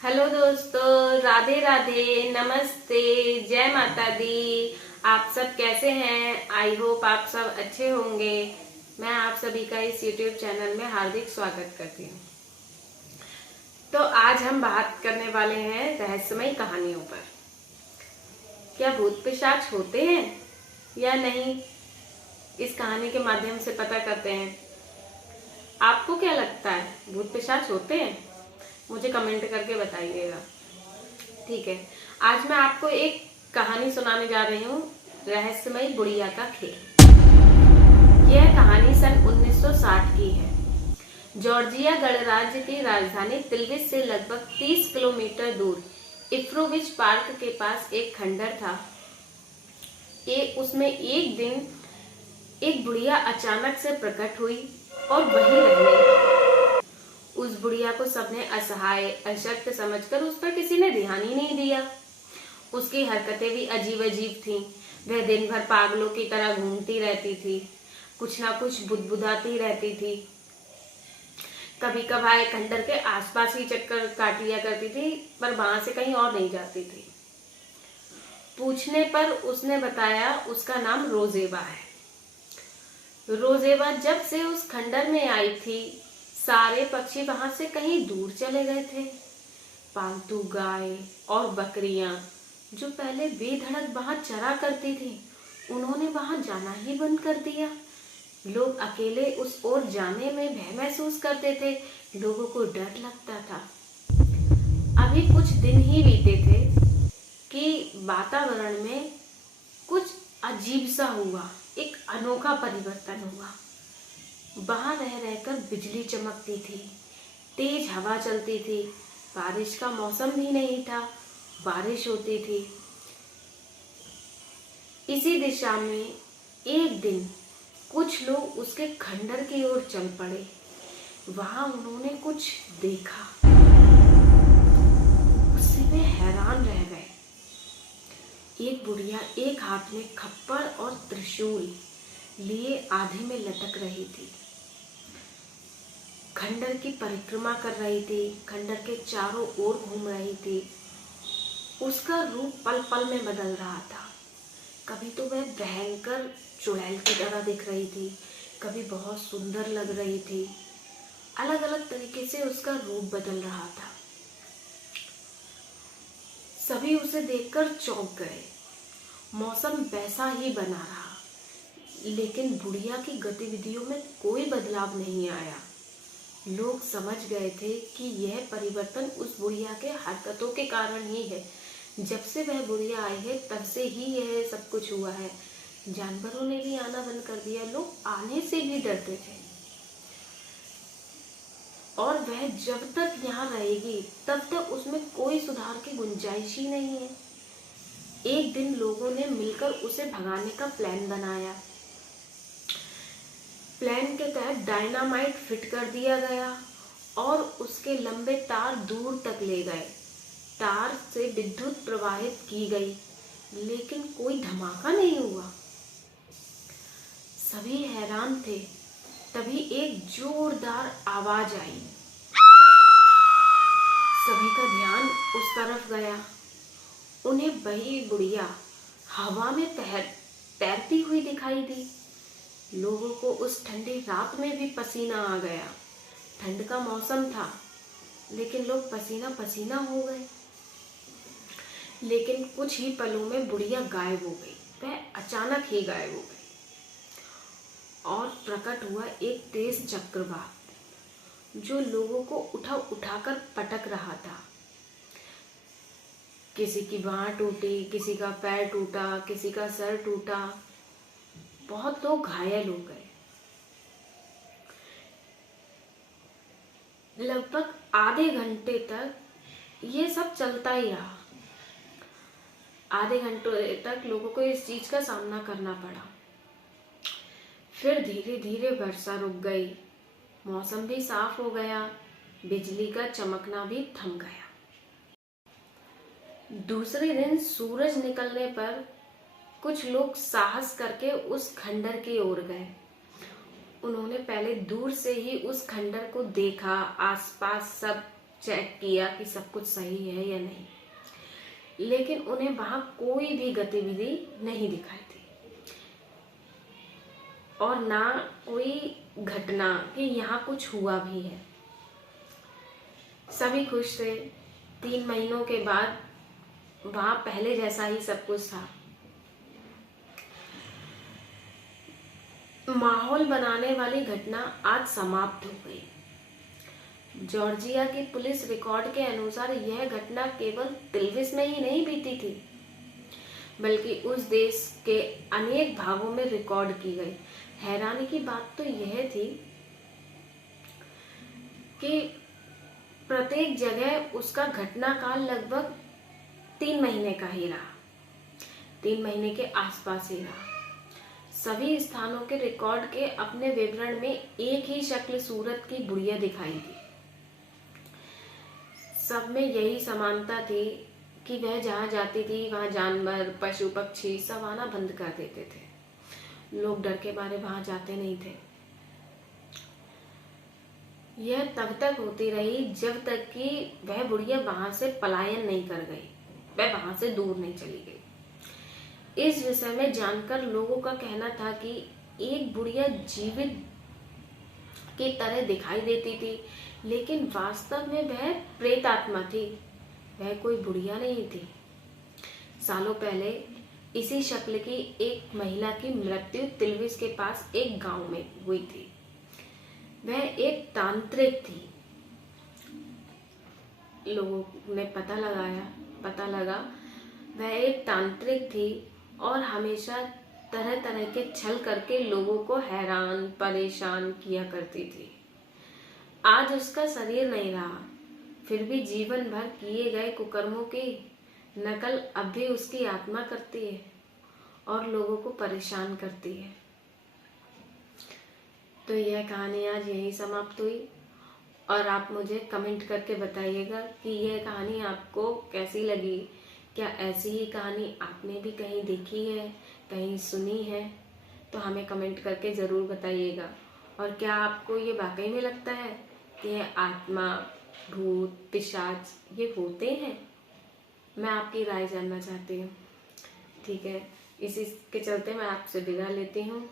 Hello दोस्तों, राधे राधे, नमस्ते, जय माता दी। आप सब कैसे हैं? आई होप आप सब अच्छे होंगे। मैं आप सभी का इस यूट्यूब चैनल में हार्दिक स्वागत करती हूँ। तो आज हम बात करने वाले हैं रहस्यमयी कहानियों पर। क्या भूत पिशाच होते हैं या नहीं, इस कहानी के माध्यम से पता करते हैं। आपको क्या लगता है, भूत पिशाच होते हैं? मुझे कमेंट करके बताइएगा। ठीक है, आज मैं आपको एक कहानी सुनाने जा रही हूँ, रहस्यमयी बुढ़िया का खेल। यह कहानी सन 1960 की है। जॉर्जिया गणराज्य की राजधानी तिल्विस से लगभग 30 किलोमीटर दूर इफ्रोविच पार्क के पास एक खंडर था। उसमें एक दिन एक बुढ़िया अचानक से प्रकट हुई और वहीं रहने लगी। उस बुढ़िया को सबने असहाय अशक्त समझकर उस पर किसी ने ध्यान ही नहीं दिया। उसकी हरकतें भी अजीब अजीब थीं। वह दिन भर पागलों की तरह घूमती रहती थी, कुछ ना कुछ बुदबुदाती रहती थी। कभी कभार खंडर के आसपास ही चक्कर काट लिया करती थी, पर वहां से कहीं और नहीं जाती थी। पूछने पर उसने बताया उसका नाम रोजेबा है। रोजेबा जब से उस खंडर में आई थी, सारे पक्षी वहां से कहीं दूर चले गए थे। पालतू गाय और बकरियां जो पहले बेधड़क वहां चरा करती थी, उन्होंने वहां जाना ही बंद कर दिया। लोग अकेले उस ओर जाने में भय महसूस करते थे। लोगों को डर लगता था। अभी कुछ दिन ही बीते थे कि वातावरण में कुछ अजीब सा हुआ, एक अनोखा परिवर्तन हुआ। वहां रह रहकर बिजली चमकती थी, तेज हवा चलती थी। बारिश का मौसम भी नहीं था, बारिश होती थी। इसी दिशा में एक दिन कुछ लोग उसके खंडर की ओर चल पड़े। वहां उन्होंने कुछ देखा, उससे वे हैरान रह गए। एक बुढ़िया एक हाथ में खप्पड़ और त्रिशूल लिए आधे में लटक रही थी। खंडर की परिक्रमा कर रही थी, खंडर के चारों ओर घूम रही थी। उसका रूप पल पल में बदल रहा था। कभी तो वह भयंकर चुड़ैल की तरह दिख रही थी, कभी बहुत सुंदर लग रही थी। अलग अलग तरीके से उसका रूप बदल रहा था। सभी उसे देखकर चौंक गए। मौसम वैसा ही बना रहा, लेकिन बुढ़िया की गतिविधियों में कोई बदलाव नहीं आया। लोग समझ गए थे कि यह परिवर्तन उस बुढ़िया के हरकतों के कारण ही है। जब से वह बुढ़िया आई है, तब से ही यह सब कुछ हुआ है। जानवरों ने भी आना बंद कर दिया, लोग आने से भी डरते थे। और वह जब तक यहाँ रहेगी, तब तक उसमें कोई सुधार की गुंजाइश ही नहीं है। एक दिन लोगों ने मिलकर उसे भगाने का प्लान बनाया। प्लान के तहत डायनामाइट फिट कर दिया गया और उसके लंबे तार दूर तक ले गए। तार से विद्युत प्रवाहित की गई, लेकिन कोई धमाका नहीं हुआ। सभी हैरान थे। तभी एक जोरदार आवाज आई। सभी का ध्यान उस तरफ गया। उन्हें वही बुढ़िया हवा में तैरती हुई दिखाई दी। लोगों को उस ठंडी रात में भी पसीना आ गया। ठंड का मौसम था, लेकिन लोग पसीना पसीना हो गए। लेकिन कुछ ही पलों में बुढ़िया गायब हो गई। वह अचानक ही गायब हो गई और प्रकट हुआ एक तेज चक्रवात जो लोगों को उठाकर पटक रहा था। किसी की बांह टूटी, किसी का पैर टूटा, किसी का सर टूटा। बहुत लोग घायल हो गए। लगभग आधे घंटे तक ये सब चलता ही रहा। आधे घंटे तक लोगों को इस चीज का सामना करना पड़ा। फिर धीरे धीरे वर्षा रुक गई, मौसम भी साफ हो गया, बिजली का चमकना भी थम गया। दूसरे दिन सूरज निकलने पर कुछ लोग साहस करके उस खंडर की ओर गए। उन्होंने पहले दूर से ही उस खंडर को देखा। आसपास सब चेक किया कि सब कुछ सही है या नहीं, लेकिन उन्हें वहां कोई भी गतिविधि नहीं दिखाई दी और ना कोई घटना कि यहाँ कुछ हुआ भी है। सभी खुश थे। 3 महीनों के बाद वहां पहले जैसा ही सब कुछ था। माहौल बनाने वाली घटना आज समाप्त हो गई। जॉर्जिया की पुलिस रिकॉर्ड के अनुसार यह घटना केवल तिल्विस में ही नहीं बीती थी, बल्कि उस देश के अनेक भागों में रिकॉर्ड की गई। हैरानी की बात तो यह थी कि प्रत्येक जगह उसका घटना काल लगभग 3 महीने का ही रहा, 3 महीने के आसपास ही रहा। सभी स्थानों के रिकॉर्ड के अपने विवरण में एक ही शक्ल सूरत की बुढ़िया दिखाई दी। सब में यही समानता थी कि वह जहां जाती थी वहां जानवर, पशु पक्षी सब आना बंद कर देते थे। लोग डर के मारे वहां जाते नहीं थे। यह तब तक होती रही जब तक कि वह बुढ़िया वहां से पलायन नहीं कर गई, वह वहां से दूर नहीं चली गई। इस विषय में जानकर लोगों का कहना था कि एक बुढ़िया जीवित की तरह दिखाई देती थी, लेकिन वास्तव में वह प्रेत आत्मा थी, वह कोई बुढ़िया नहीं थी। सालों पहले इसी शक्ल की एक महिला की मृत्यु तिल्विस के पास एक गांव में हुई थी। वह एक तांत्रिक थी। लोगों ने पता लगा वह एक तांत्रिक थी और हमेशा तरह तरह के छल करके लोगों को हैरान परेशान किया करती थी। आज उसका शरीर नहीं रहा, फिर भी जीवन भर किए गए कुकर्मों की नकल अब भी उसकी आत्मा करती है और लोगों को परेशान करती है। तो यह कहानी आज यहीं समाप्त हुई और आप मुझे कमेंट करके बताइएगा कि यह कहानी आपको कैसी लगी। क्या ऐसी ही कहानी आपने भी कहीं देखी है, कहीं सुनी है? तो हमें कमेंट करके ज़रूर बताइएगा। और क्या आपको ये वाकई में लगता है कि ये आत्मा, भूत, पिशाच ये होते हैं? मैं आपकी राय जानना चाहती हूँ। ठीक है, इसी के चलते मैं आपसे विदा लेती हूँ।